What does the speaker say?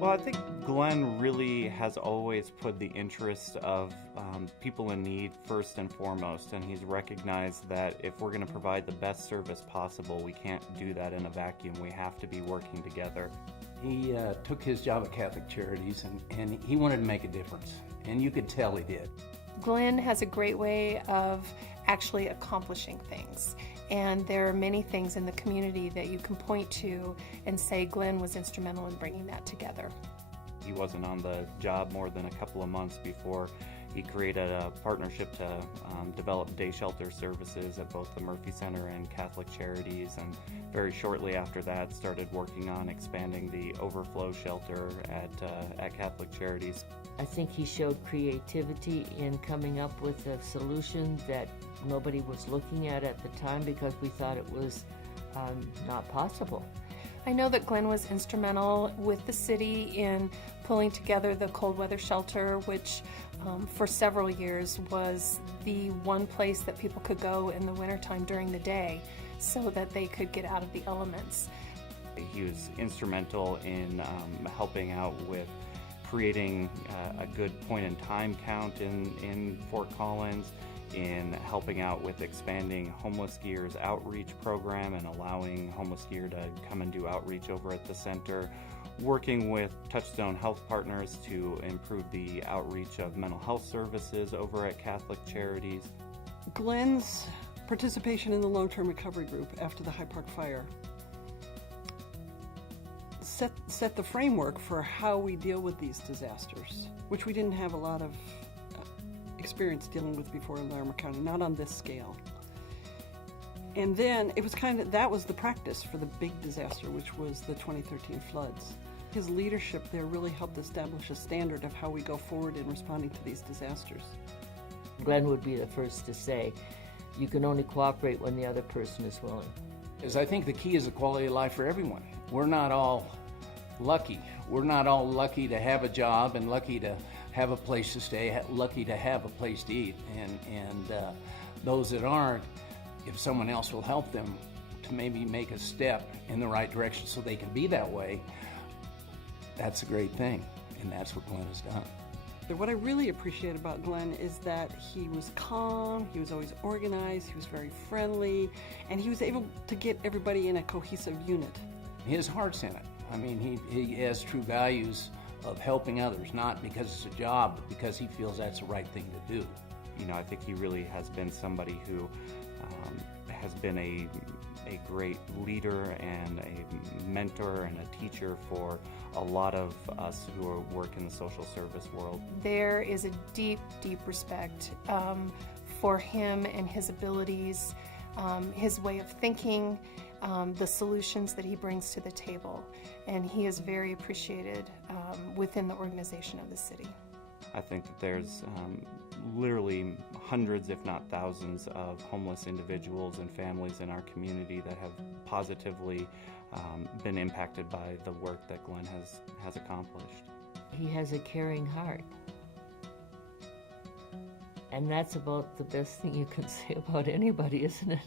Well, I think Glenn really has always put the interest of people in need first and foremost, and he's recognized that if we're going to provide the best service possible, we can't do that in a vacuum. We have to be working together. He took his job at Catholic Charities and he wanted to make a difference, and you could tell he did. Glenn has a great way of actually accomplishing things, and there are many things in the community that you can point to and say Glenn was instrumental in bringing that together. He wasn't on the job more than a couple of months before he created a partnership to develop day shelter services at both the Murphy Center and Catholic Charities, and very shortly after that started working on expanding the overflow shelter at Catholic Charities. I think he showed creativity in coming up with a solution that nobody was looking at the time because we thought it was not possible. I know that Glenn was instrumental with the city in pulling together the cold weather shelter, which for several years was the one place that people could go in the wintertime during the day so that they could get out of the elements. He was instrumental in helping out with creating a good point-in-time count in Fort Collins, in helping out with expanding Homeless Gear's outreach program and allowing Homeless Gear to come and do outreach over at the center, working with Touchstone Health Partners to improve the outreach of mental health services over at Catholic Charities. Glenn's participation in the long-term recovery group after the Hyde Park fire set the framework for how we deal with these disasters, which we didn't have a lot of experience dealing with before in Larimer County, not on this scale. And then it was that was the practice for the big disaster, which was the 2013 floods. His leadership there really helped establish a standard of how we go forward in responding to these disasters. Glenn would be the first to say, you can only cooperate when the other person is willing. Because I think the key is the quality of life for everyone. We're not all lucky. We're not all lucky to have a job and lucky to have a place to stay, lucky to have a place to eat. And those that aren't, if someone else will help them to maybe make a step in the right direction so they can be that way, that's a great thing. And that's what Glenn has done. What I really appreciate about Glenn is that he was calm, he was always organized, he was very friendly, and he was able to get everybody in a cohesive unit. His heart's in it. I mean, he has true values of helping others, not because it's a job, but because he feels that's the right thing to do. You know, I think he really has been somebody who has been a great leader and a mentor and a teacher for a lot of us who work in the social service world. There is a deep, deep respect for him and his abilities, his way of thinking, the solutions that he brings to the table, and he is very appreciated within the organization of the city. I think that there's literally hundreds, if not thousands, of homeless individuals and families in our community that have positively been impacted by the work that Glenn has accomplished. He has a caring heart. And that's about the best thing you can say about anybody, isn't it?